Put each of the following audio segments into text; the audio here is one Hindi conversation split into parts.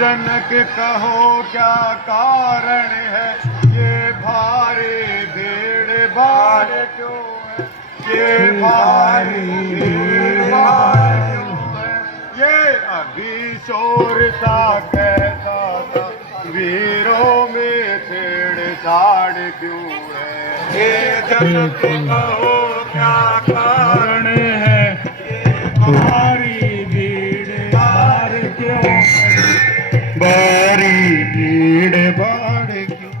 जनक कहो क्या कारण है, ये भारी भीड़ भाड़ क्यों है, ये भारी भीड़ भाड़ क्यों है, ये अभी शोर सा कैसा था, वीरों में छेड़छाड़ क्यों है, ये जनक कहो क्या कारण है, ये भारी भीड़ भाड़ क्यों है, भारी भीड़ भाड़ क्यों,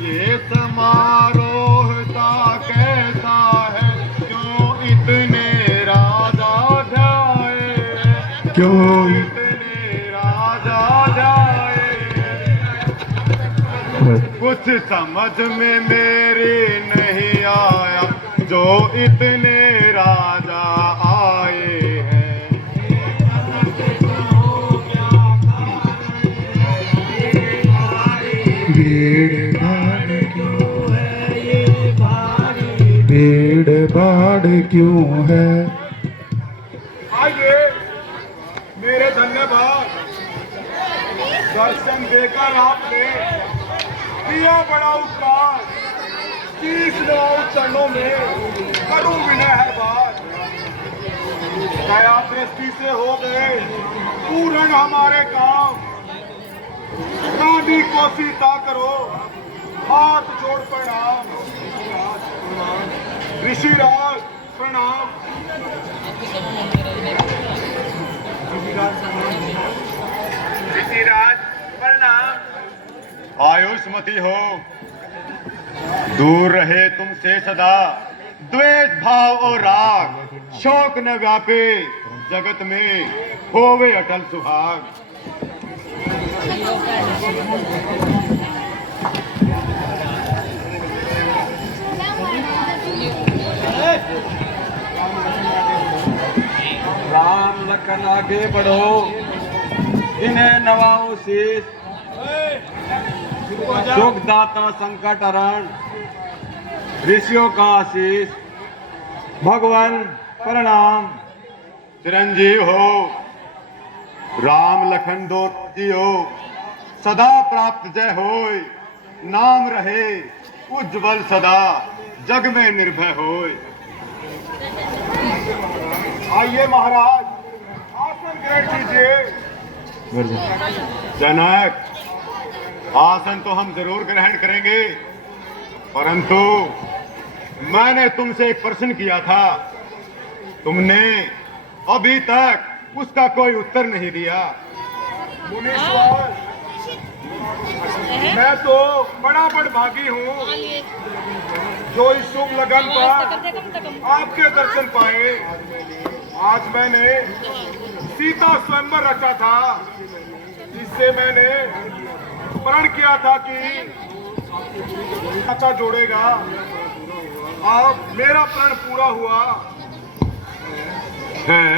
ये समारोह सा कैसा है, क्यों इतने राजा जाए, क्यों इतने राजा जाए, कुछ समझ में मेरी नहीं आया, जो इतने राजा आए हैं। भीड़ भाड़ क्यों है, ये भारी भीड़ भाड़ क्यों है। आइए मेरे धन्यवाद, दर्शन देकर आपने किया बड़ा उपकार, शीश नवाऊं चरणों में करूं विनय है बात, दया दृष्टि से हो गए पूर्ण हमारे काम, रानी को सीता करो हाथ जोड़ प्रणाम, ऋषिराज प्रणाम, ऋषिराज प्रणाम। आयुष्मती हो, दूर रहे तुमसे सदा द्वेष भाव और राग, शोक न व्यापे जगत में होवे अटल सुहाग। राम लखन आगे बढ़ो, इन्हें नवाओ शीश, सुखदाता संकट हरण, ऋषियों का आशीष, भगवान प्रणाम। चिरंजीव हो, राम लखन दोनों जी हो, सदा प्राप्त जय होय, नाम रहे उज्जवल सदा जग में निर्भय होय। आइए महाराज आसन ग्रहण कीजिए। जनक, आसन तो हम जरूर ग्रहण करेंगे, परंतु मैंने तुमसे एक प्रश्न किया था, तुमने अभी तक उसका कोई उत्तर नहीं दिया। मुनीश्वर, मैं तो बड़ा बड़भागी हूँ जो इस शुभ लगन पर आपके दर्शन पाए। आज मैंने सीता स्वयंवर रचा था, जिससे मैंने प्रण किया था कि अच्छा जोड़ेगा। अब मेरा प्रण पूरा हुआ है।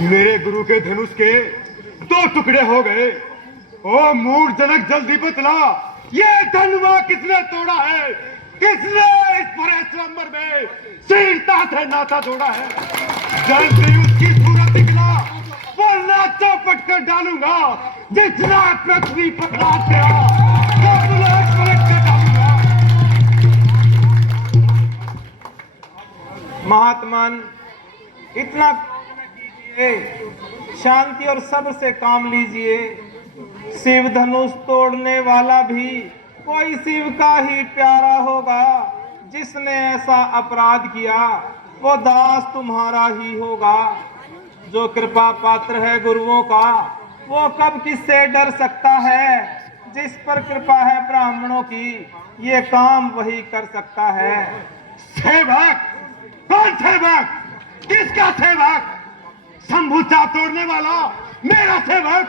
मेरे गुरु के धनुष के 2 टुकड़े हो गए। ओ मूर्ख जनक, जल्दी बतला, ये धनुआ किसने तोड़ा है? किसने इस पूरे स्वयंवर में सीता से नाता जोड़ा है? जल्दी उसकी सूरत दिखला, वरना चौपट कर डालूंगा। जितना पृथ्वी पर राज तेरा, पलट कर डालूंगा। महात्मन, इतना शांति और सब्र से काम लीजिए। शिव धनुष तोड़ने वाला भी कोई शिव का ही प्यारा होगा। जिसने ऐसा अपराध किया वो दास तुम्हारा ही होगा। जो कृपा पात्र है गुरुओं का, वो कब किससे डर सकता है? जिस पर कृपा है ब्राह्मणों की, ये काम वही कर सकता है। सेवक? कौन सेवक? किसका सेवक? शंभू चा तोड़ने वाला मेरा सेवक?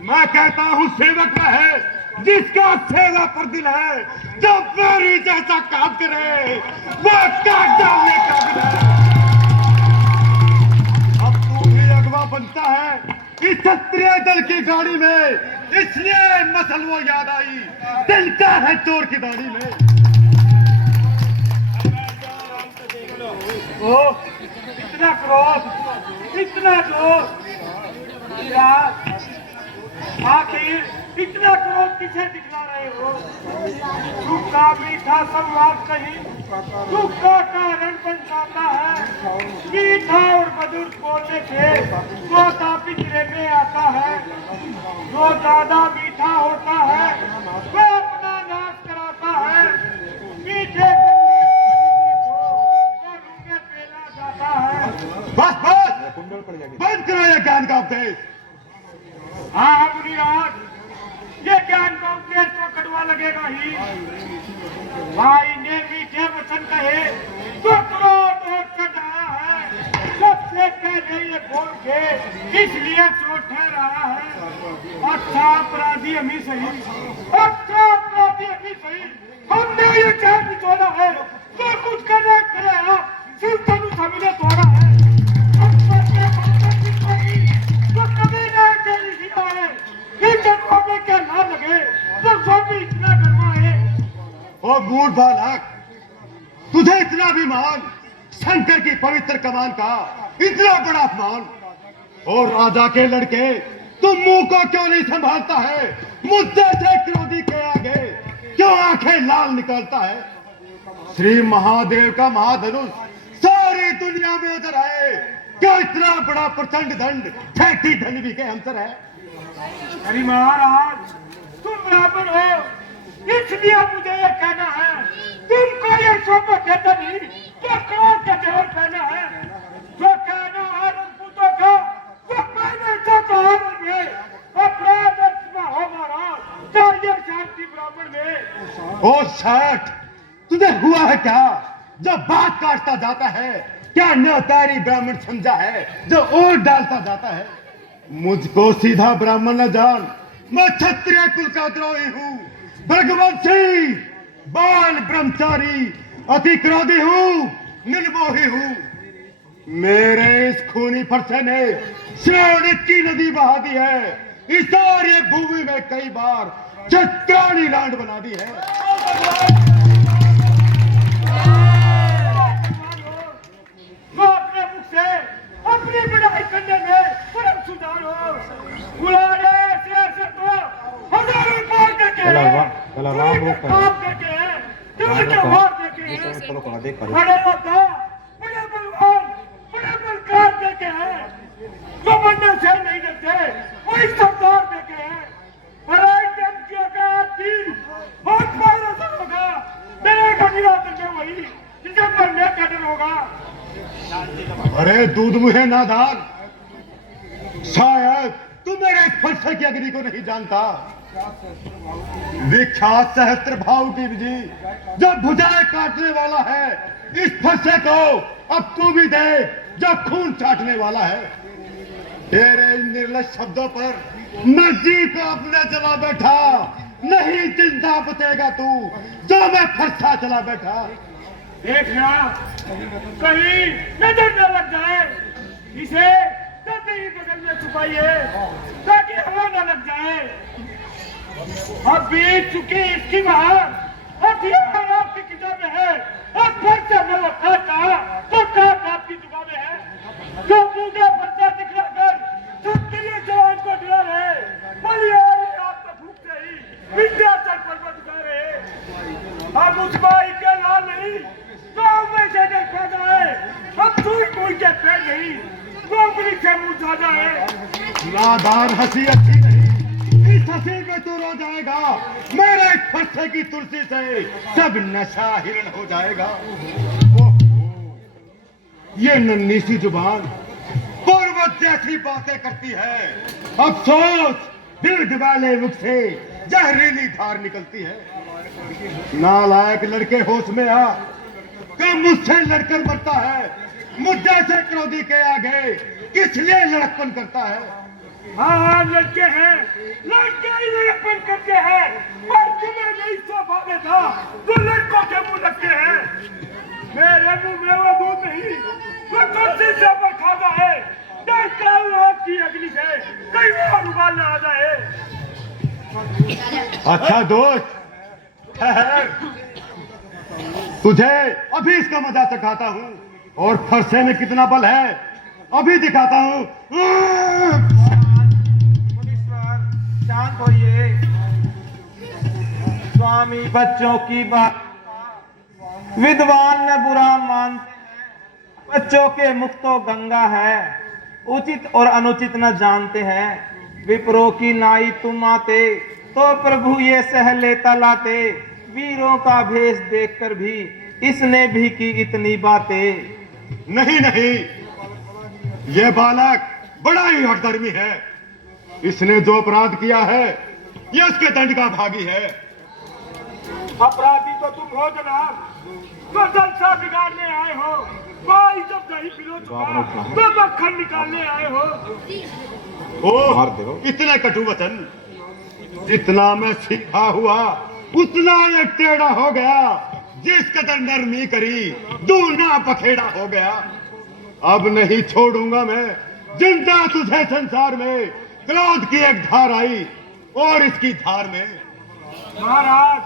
मैं कहता हूँ सेवक वह है जिसका सेवा पर दिल है, जो मेरी जैसा काम करे, वो काट डालने का दिल है। अब तू भी अगवा बनता है इस क्षत्रिय दल की गाड़ी में, इसलिए मसल वो याद आई, दिल का है चोर की दाढ़ी में। ओ इतना क्रोध, इतना क्रोध, यार आखिर इतना क्रोध किसे दिखला रहे हो? दुख का मीठा संवाद कहीं दुख का कारण बन जाता है। मीठा और मधुर बोलने से तोता पिंजरे में आता है। जो ज्यादा मीठा होता है वह अपना नाश कराता है। मीठे पेला जाता है। बस बंद करो ये ज्ञान का उपदेश। हाँ मुनिराज, ये ज्ञान का उपदेश तो कड़वा लगेगा ही। भाई ने मीठे वचन कहे तो क्रोध और कट आया है। सबसे पहले ये बोल के इसलिए चोट ठहरा है। अच्छा अपराधी हम ही सही, अच्छा अपराधी हम ही सही। हमने ये ज्ञान निचोड़ा है तो कुछ करना करे आप सिर्फ धनुष हमने तोड़ा है। तो कभी नहीं चली दिया है। इन जन्मों में क्या ना लगे तो सब भी इतना करवा है। ओ मूढ़ बालक, तुझे इतना अभिमान, शंकर की पवित्र कमान का इतना बड़ा अपमान, और राजा के लड़के तुम मुंह को क्यों नहीं संभालता है? मुद्दे से क्रोधी के आगे क्यों आंखें लाल निकलता है? श्री महादेव का महाधनुष सारी दुनिया में उधर है। क्या इतना बड़ा प्रचंड दंड ठेठी धनवी के अंतर है? अरे महाराज, तुम बराबर हो, इसलिए मुझे ये कहना है तुमको ये शोभा देता नहीं तो क्रोध का जहर पहना है। जो कहना है राजपूतों का वो पहले से बाहर में अपराध हो महाराज, चाहिए शांति ब्राह्मण में। ओ सेठ, तुझे हुआ है क्या जब बात काटता जाता है? क्या न्योतारी ब्राह्मण समझा है जो और डालता जाता है? मुझको सीधा ब्राह्मण न जान, मैं क्षत्रिय कुल का द्रोही हूँ, भृगवंशी, बाल ब्रह्मचारी, अति क्रोधी हूँ, निर्मोही हूँ। मेरे इस खूनी फरसे ने श्रावण की नदी बहा दी है। इस सारी भूमि में कई बार चक्रानी लांड बना दी है। तो अपने मुख से अपनी बढ़ाई करने में परम सुधार हो। बुलाने से तो हजारों बार देखे हैं, काम देखे हैं, त्योहार देखे हैं, बड़े योद्धा, बड़े बलवान, बड़े बलकार देखे हैं। जो बनने से नहीं देते वही सरदार देखे हैं। बड़ाई धमकियों का आदमी बहुत बार असर होगा। मेरे का निरादर में वही जिसे बनने का डर होगा। अरे दूध मुहे नादान, शायद तू मेरे इस फरसे की अग्नि को नहीं जानता। विख्यात सहस्त्र भाव की विधि जब भुजाएं काटने वाला है, इस फरसे को अब तू भी देख जब खून चाटने वाला है। तेरे इन निर्लज शब्दों पर मर्जी को अपने चला बैठा, नहीं जिंदा बचेगा तू जो मैं फरसा चला बैठा। देखना कहीं नजर न लग जाए, इसे जल्दी ही बगल में छुपाइए ताकि हवा न लग जाए। अब बीत चुकी इसकी बाहर, हथियार आपकी किताब में है और फिर से मैं वो खाता तो काट आपकी जुबान में है। जो पूजा पर्चा दिखलाकर छत्तीस जवान को डरा रहे, बलिहारी आप तो भूख से ही विंध्याचल पर्वत उठा रहे। अब उस बाई के लाल नहीं गाँव में जगह पैदा है, अब सुई कोई के पैर नहीं गोबरी से मुंह ज्यादा है। नादान, हंसी अच्छी नहीं, इस हंसी में तू रो जाएगा। मेरे फरसे की तुलसी से सब नशा हिरण हो जाएगा। ये नन्ही सी जुबान पर्वत जैसी बातें करती है। अफसोस, दीर्घ वाले मुख से जहरीली धार निकलती है। नालायक लड़के होश में आ, कब मुझसे लड़कर मरता है। मुद्दे से क्रोधी के आगे किस लिए लड़कपन करता है? हाँ लड़के हैं, लड़के ही लड़कपन करते हैं, पर तुम्हें नहीं स्वभाव था जो लड़कों के मुंह लगते हैं। मेरे मुंह में वो दूध नहीं वो तुलसी से बैठा है। डरता हूँ आपकी अग्नि से कहीं और उबाल ना आ जाए। अच्छा दोस्त, ठहर, तुझे अभी इसका मजा चखाता हूँ। और फरसे में कितना बल है अभी दिखाता हूं। मुनीश्वर, शांत होइए। स्वामी बच्चों की बात विद्वान न बुरा मानते हैं। बच्चों के मुख तो गंगा है, उचित और अनुचित न जानते हैं। विप्रो की नाई तुम आते तो प्रभु ये सह लेता लाते। वीरों का भेष देखकर भी इसने भी की इतनी बातें। नहीं नहीं, यह बालक बड़ा ही हठधर्मी है। इसने जो अपराध किया है यह उसके दंड का भागी है। अपराधी तो तुम हो जनाब, तो जलसा बिगाड़ने आए हो। भाई जब दही पिलो चुका तो मक्खन निकालने आए हो। ओ इतने कटु वचन, जितना मैं सीखा हुआ उतना ये टेढ़ा हो गया। जिस कदर नरमी करी दूना पखेड़ा हो गया। अब नहीं छोड़ूंगा मैं जिंदा तुझे संसार में। क्रोध की एक धार आई और इसकी धार में। महाराज,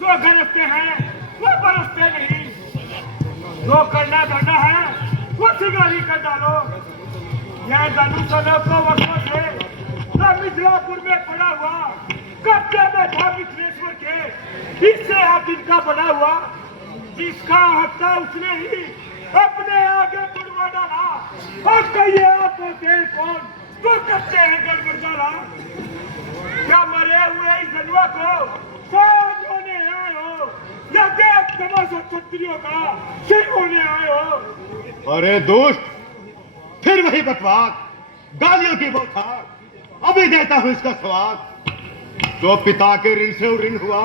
जो गरजते हैं वो बरसते नहीं। जो करना धरना है वो सिगारी कर डालो। यह धनुषलों को वर्षों से मिथिलापुर में पड़ा हुआ कब्जे में था मिथिलेश्वर के। इससे आप इनका बना हुआ, जिसका हक था उसने ही अपने आगे बढ़वा डाला। और कहिए आपको देर कौन तो करते हैं गड़बड़ डाला। क्या मरे हुए इस जनवा को साथ होने आए हो या देव तमाशा क्षत्रियों का सिर होने आए हो? अरे दोस्त, फिर वही बकवास, गालियों की बौछार। अभी देता हूं इसका स्वाद। जो पिता के ऋण से ऋण हुआ,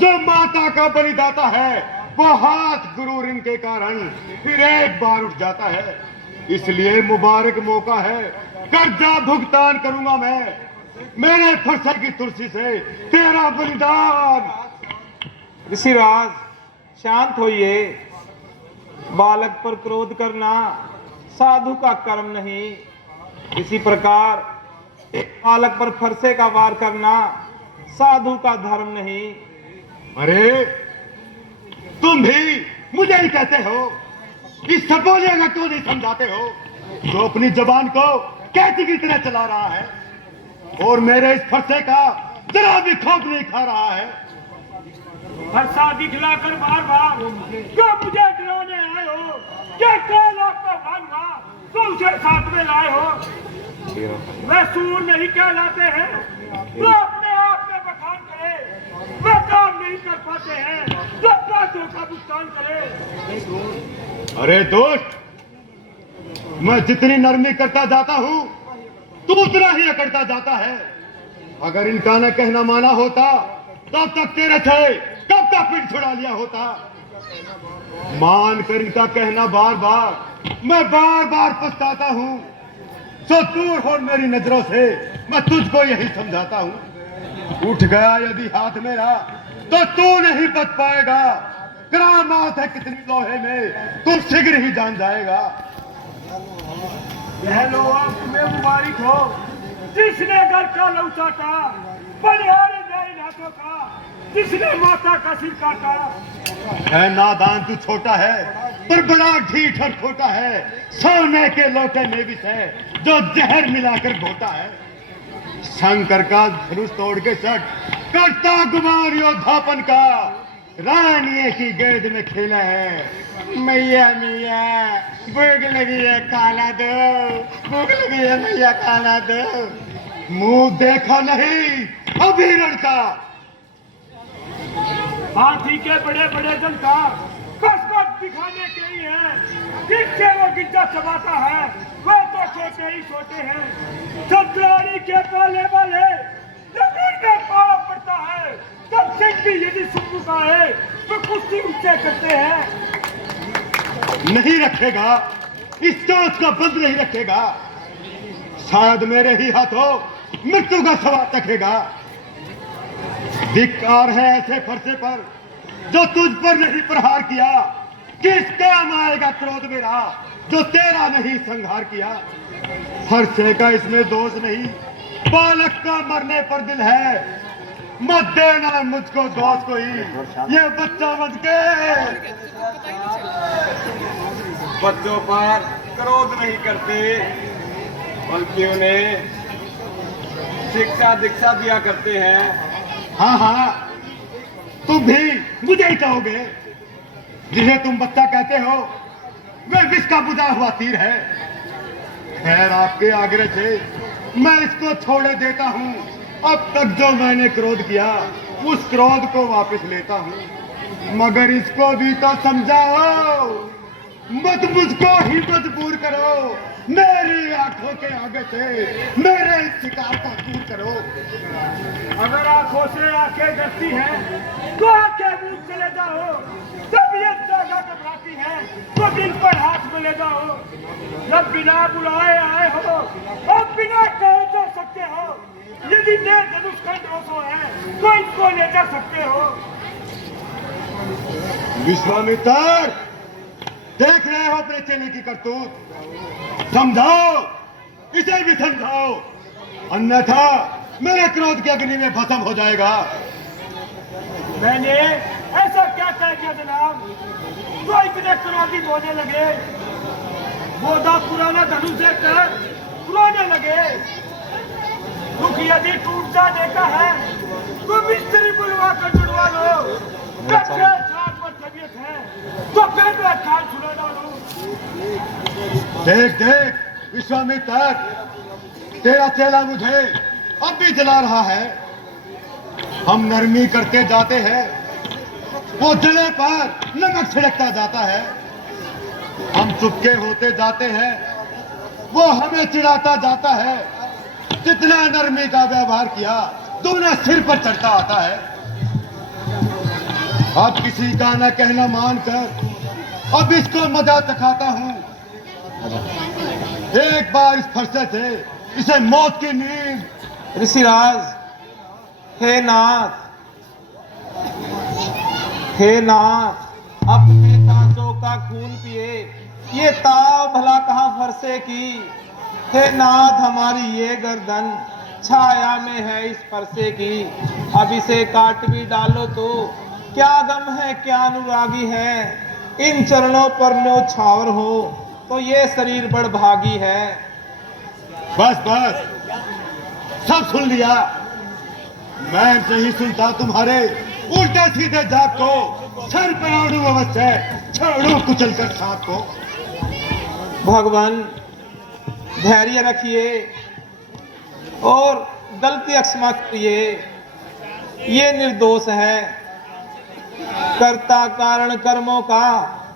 जो माता का बलिदाता है, वो हाथ गुरु ऋण के कारण फिर एक बार उठ जाता है। इसलिए मुबारक मौका है, कर्जा भुगतान करूंगा मैं। मेरे फरसे की तुलसी से तेरा बलिदान। ऋषिराज, शांत होइए। बालक पर क्रोध करना साधु का कर्म नहीं। इसी प्रकार एक बालक पर फरसे का वार करना साधु का धर्म नहीं। अरे तुम भी मुझे ही कहते हो, इस सपोले का क्यों नहीं समझाते हो? जो अपनी जबान को कैसी की तरह चला रहा है और मेरे इस फरसे का जरा भी खौफ नहीं खा रहा है। फरसा दिखलाकर बार बार क्यों मुझे डराने आए हो? क्या काल आपका मानवा तो उसे साथ में लाए हो? मैं सूर नहीं कहलाते हैं तो अपने आप में बखान करे। मैं काम नहीं कर पाते हैं तो बातों का भुगतान करे। अरे दोस्त, मैं जितनी नरमी करता जाता हूं तू उतना ही अकड़ता जाता है। अगर इनका न कहना माना होता तब तक तेरे से कब का पिंड छुड़ा लिया होता। मान कर इनका कहना बार बार मैं बार बार पछताता हूं। सो दूर हो मेरी नजरों से, मैं तुझको यही समझाता हूं। उठ गया यदि हाथ मेरा तो तू नहीं बच पाएगा। करामात है कितनी लोहे में, तू शीघ्र ही जान जाएगा। यह लो आप तुम्हें मुबारक हो, जिसने घर का लहू चाटा, बलिहारी मेरे हाथों का, जिसने माता का सिर काटा। है नादान तू छोटा है पर बड़ा ढीठ और खोटा है। सोने के लोटे में भी है जो जहर मिलाकर घोटा है। शंकर का धनुष तोड़ के सट करता गुमान योद्धापन का। रानिये की गेंद में खेला है। मैया मैया भूख लगी है खाना दो, भूख लगी है मैया खाना दो। मुंह देखा नहीं अभी लड़का। हाथी के बड़े बड़े जनता कसमत दिखाने के ही है। जिससे वो गिद्दा चबाता है वो तो छोटे ही छोटे हैं। छतरानी के पाले वाले जमीन में पाला पड़ता है, तब सिंह भी यदि सुनता है तो कुश्ती उससे करते हैं। नहीं रखेगा, इस सोच को बंद नहीं रखेगा। शायद मेरे ही हाथों मृत्यु का सवाल रखेगा। धिक्कार है ऐसे फरसे पर जो तुझ पर नहीं प्रहार किया। किस काम आएगा क्रोध मेरा जो तेरा नहीं संहार किया। फरसे का इसमें दोष नहीं, बालक का मरने पर दिल है। मत देना मुझको दोष कोई, ये बच्चा मत के। बच्चों पर क्रोध नहीं करते, बल्कि उन्हें शिक्षा दीक्षा दिया करते हैं। हाँ हाँ, तुम भी मुझे ही कहोगे। जिसे तुम बच्चा कहते हो वह विष का बुझा हुआ तीर है। खैर, आपके आग्रह से मैं इसको छोड़े देता हूँ। अब तक जो मैंने क्रोध किया उस क्रोध को वापस लेता हूँ, मगर इसको भी तो समझाओ, मत मुझको ही मजबूर करो। मेरी आंखों के आगे से मेरे इस शिकार को दूर करो। अगर आंखों से आंखें डरती हैं तो आंखें दूर चले जाओ। तबीयत ज्यादा घबराती है तो दिल पर हाथ में ले जाओ। जब बिना बुलाए आए हो और बिना कहे जा सकते हो। यदि नेत्र धनुष खंडों है तो इसको ले जा सकते हो। विश्वामित्र, देख रहे हो अपने चेले की करतूत। समझाओ, इसे भी समझाओ, अन्यथा मेरे क्रोध की अग्नि में भस्म हो जाएगा। मैंने ऐसा क्या कह दिया जनाब तो इतने क्रोधित होने लगे? बोधा पुराना धनुष देखकर रोने लगे। दुख यदि टूट जा देता है तो मिस्त्री बुलवा कर जुड़वा लो। पर तबीयत है तो फिर मैं खाल छुड़ा डालू। देख देख विश्वामित्र, तेरा चेला मुझे अब भी जला रहा है। हम नरमी करते जाते हैं, वो जले पर नमक छिड़कता जाता है। हम चुपके होते जाते हैं, वो हमें चिढ़ाता जाता है। जितना नरमी का व्यवहार किया दोनों सिर पर चढ़ता आता है। अब किसी का न कहना मानकर अब इसको मजा चखाता हूं। एक बार इस फरसे से इसे मौत की नींद। ऋषिराज, हे नाथ, हे नाथ, अपने दांतों का खून पिए, ये ताव भला कहाँ फरसे की। हे नाथ, हमारी ये गर्दन छाया में है इस फरसे की। अब इसे काट भी डालो तो क्या गम है, क्या अनुरागी है। इन चरणों पर न्योछावर हो तो ये शरीर बड़ भागी है। बस बस, सब सुन लिया। मैं नहीं सुनता तुम्हारे उल्टे सीधे जात को। सर पराड़ू अवश्य छोड़ू कुचल कर सांप को। भगवान, धैर्य रखिए और गलती क्षमा करिए। ये निर्दोष है, कर्ता कारण कर्मों का।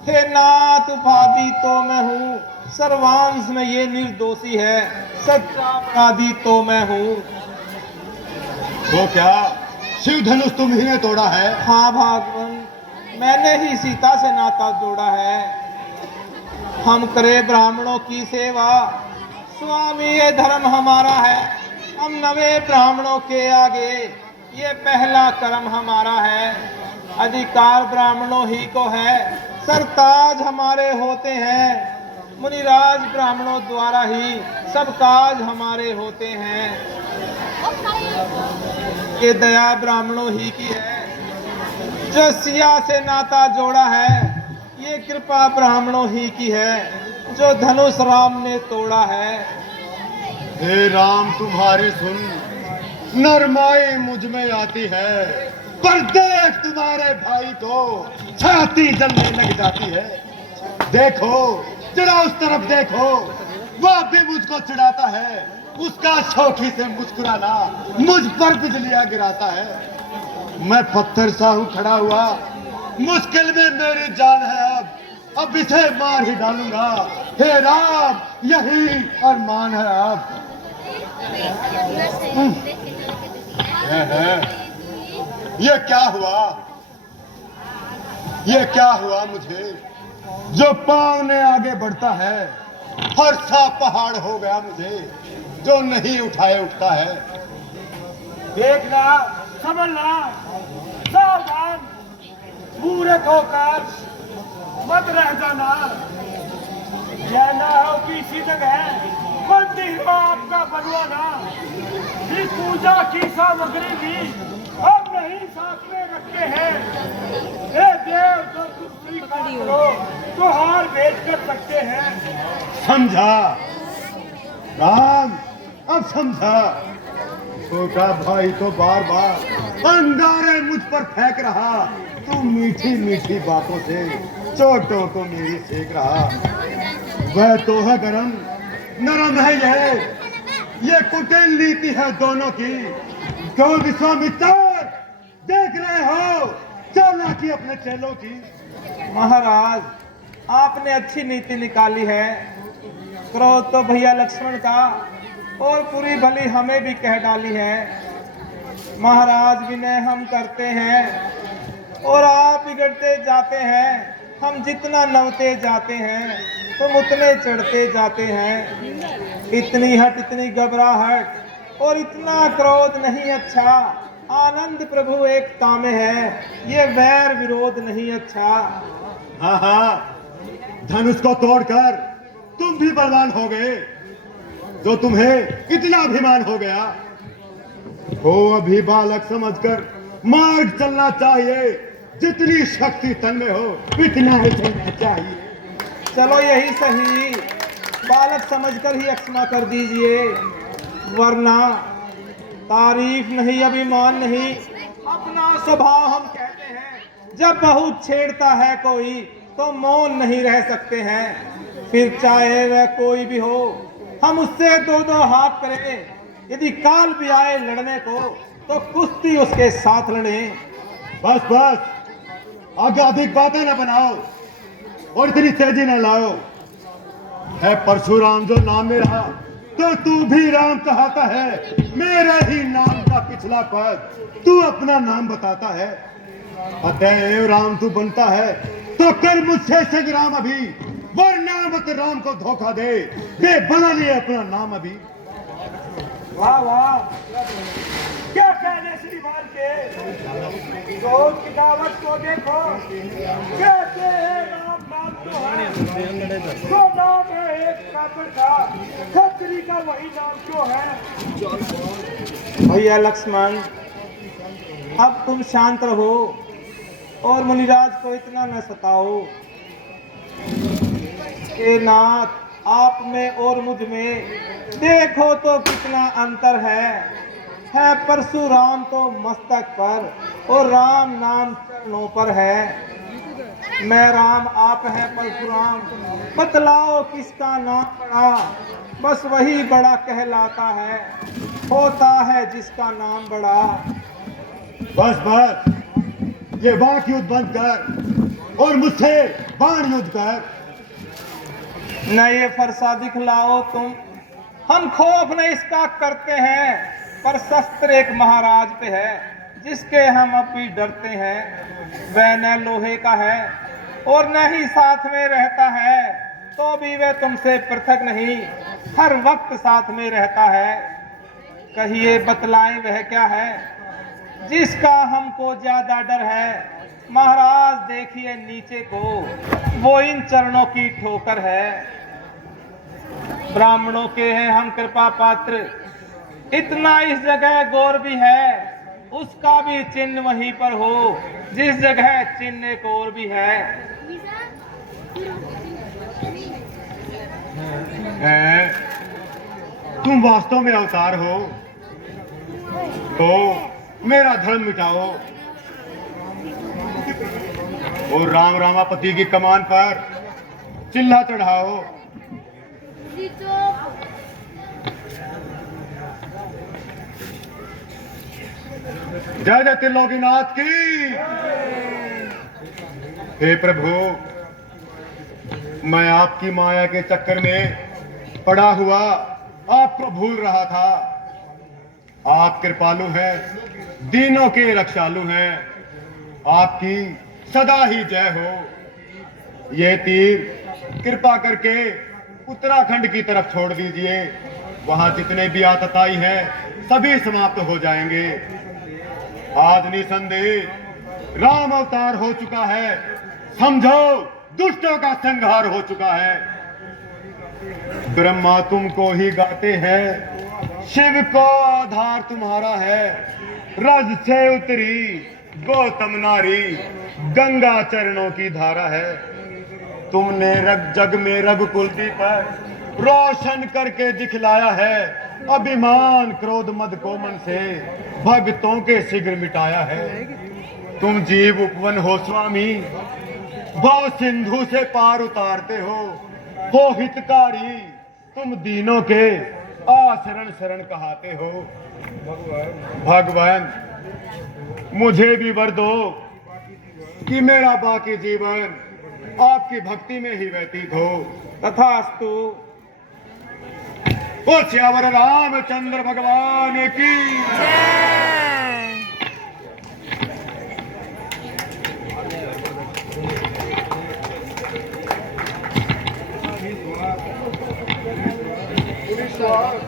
हे नाथ, उपाधि तो मैं हूँ, सर्वांश में ये निर्दोषी है। सच्चा अपराधी तो मैं हूँ। तो क्या शिव धनुष तुम ही ने तोड़ा है? हाँ भगवान, मैंने ही सीता से नाता जोड़ा है। हम करे ब्राह्मणों की सेवा, स्वामी ये धर्म हमारा है। हम नवे ब्राह्मणों के आगे, ये पहला कर्म हमारा है। अधिकार ब्राह्मणों ही को है, सरताज हमारे होते हैं। मुनिराज ब्राह्मणों द्वारा ही सब काज हमारे होते हैं। ये दया ब्राह्मणों ही की है, जो सिया से नाता जोड़ा है। ये कृपा ब्राह्मणों ही की है, जो धनुष राम ने तोड़ा है। हे राम, तुम्हारी सुन नरमाई मुझ में आती है, पर देख तुम्हारे भाई को छाती जलने लग जाती है। देखो जरा उस तरफ देखो, वह भी मुझको चिढ़ाता है। उसका शौकी से मुस्कुराना मुझ पर बिजलियां गिराता है। मैं पत्थर सा हूं खड़ा हुआ, मुश्किल में मेरी जान है। अब इसे मार ही डालूंगा। हे राम, यही अरमान है अब। ये क्या हुआ, ये क्या हुआ मुझे? जो पांव ने आगे बढ़ता है फरसा पहाड़ हो गया मुझे, जो नहीं उठाए उठता है। देखना, समझना, सावधान, मूर्ख होकर मत रह जाना। यह ना हो कि इसी जगह मंदिर हो आपका बनवाना। इस पूजा की सामग्री भी हम नहीं साथ में रखते हैं। हे देव, जो तुम स्वीकार करो तो हार बेच कर करते हैं। समझा राम, अब समझा। छोटा भाई तो बार बार अंगारे मुझ पर फेंक रहा, तू मीठी मीठी बातों से चोटों को मेरी सेक रहा। वह तो है गरम, नरम है ये कुटिल नीति है दोनों की। क्यों विश्वामित्र देख रहे हो चालाकी अपने चेलों की। महाराज, आपने अच्छी नीति निकाली है। क्रोध तो भैया लक्ष्मण का और पूरी भली हमें भी कह डाली है। महाराज, विनय हम करते हैं और आप बिगड़ते जाते हैं। हम जितना नवते जाते हैं तुम उतने चढ़ते जाते हैं। इतनी हट, इतनी घबराहट और इतना क्रोध नहीं अच्छा। आनंद प्रभु एकता में है, ये वैर विरोध नहीं अच्छा। हाँ हाँ, धनुष को तोड़कर तुम भी बलवान हो गए, जो तुम्हें इतना अभिमान हो गया। हो अभी बालक समझकर मार्ग चलना चाहिए। जितनी शक्ति तन में हो इतना ही चलना चाहिए। चलो यही सही, बालक समझकर ही क्षमा कर दीजिए, वरना तारीफ नहीं, अभिमान नहीं, अपना स्वभाव हम कहते हैं। जब बहुत छेड़ता है कोई तो मौन नहीं रह सकते हैं। फिर चाहे वह कोई भी हो, हम उससे दो दो हाथ करें। यदि काल भी आए लड़ने को तो कुश्ती उसके साथ लड़े। बस बस, आगे अधिक बातें न बनाओ और इतनी तेजी न लाओ। है परशुराम जो नाम में रहा तो तू भी राम कहता है। मेरे ही नाम का पिछला पद तू अपना नाम बताता है। अतएव राम तू बनता है तो कर मुझसे संग्राम अभी, वरना मत राम को धोखा दे बना ले अपना नाम अभी। वाह वाह, क्या कहने श्रीमान के। तो किताबत को देखो, कहते हैं राम नाम तो है, तो नाम है एक कातर का, खत्री का वही नाम क्यों है। भैया लक्ष्मण, अब तुम शांत रहो और मुनिराज को इतना न सताओ। ए नाथ, आप में और मुझ में देखो तो कितना अंतर है परशुराम तो मस्तक पर और राम नाम चरणों पर है। मैं राम, आप हैं परशुराम, बतलाओ किसका नाम बड़ा। बस वही बड़ा कहलाता है, होता है जिसका नाम बड़ा। बस बस, ये वाक युद्ध बंद कर और मुझसे बाण युद्ध कर। न ये फरसा दिखलाओ तुम, हम खौफ नहीं इसका करते हैं, पर शस्त्र एक महाराज पे है जिसके हम अब भी डरते हैं। वह न लोहे का है और न ही साथ में रहता है, तो भी वह तुमसे पृथक नहीं, हर वक्त साथ में रहता है। कहिए बतलाएं वह क्या है जिसका हमको ज्यादा डर है। महाराज देखिए नीचे को, वो इन चरणों की ठोकर है। ब्राह्मणों के हैं हम कृपा पात्र, इतना इस जगह गौर भी है, उसका भी चिन्ह वहीं पर हो जिस जगह चिन्ह एक और भी है। तुम वास्तव में अवतार हो तो मेरा धर्म मिटाओ और राम रामापति की कमान पर चिल्ला चढ़ाओ। जय जय त्रिलोकीनाथ की। हे प्रभु, मैं आपकी माया के चक्कर में पड़ा हुआ आपको भूल रहा था। आप कृपालु हैं, दीनों के रक्षालु हैं, आपकी सदा ही जय हो। ये तीर कृपा करके उत्तराखंड की तरफ छोड़ दीजिए, वहां जितने भी आतताई हैं सभी समाप्त हो जाएंगे। आज निसंदेह राम अवतार हो चुका है, समझो दुष्टों का संहार हो चुका है। ब्रह्मा तुमको ही गाते हैं, शिव को आधार तुम्हारा है। रज से उतरी गौतम नारी, गंगा चरणों की धारा है। तुमने जग में रघुकुल दीपक रोशन करके दिखलाया है। अभिमान क्रोध मद को मन से भक्तों के शीघ्र मिटाया है। तुम जीव उपवन हो स्वामी, भव सिंधु से पार उतारते हो हितकारी। तुम दीनों के आशरण शरण कहाते हो। भगवान मुझे भी वर दो कि मेरा बाकी जीवन आपकी भक्ति में ही व्यतीत हो। तथास्तु। ओ श्यावर रामचंद्र भगवान की स्वाहा।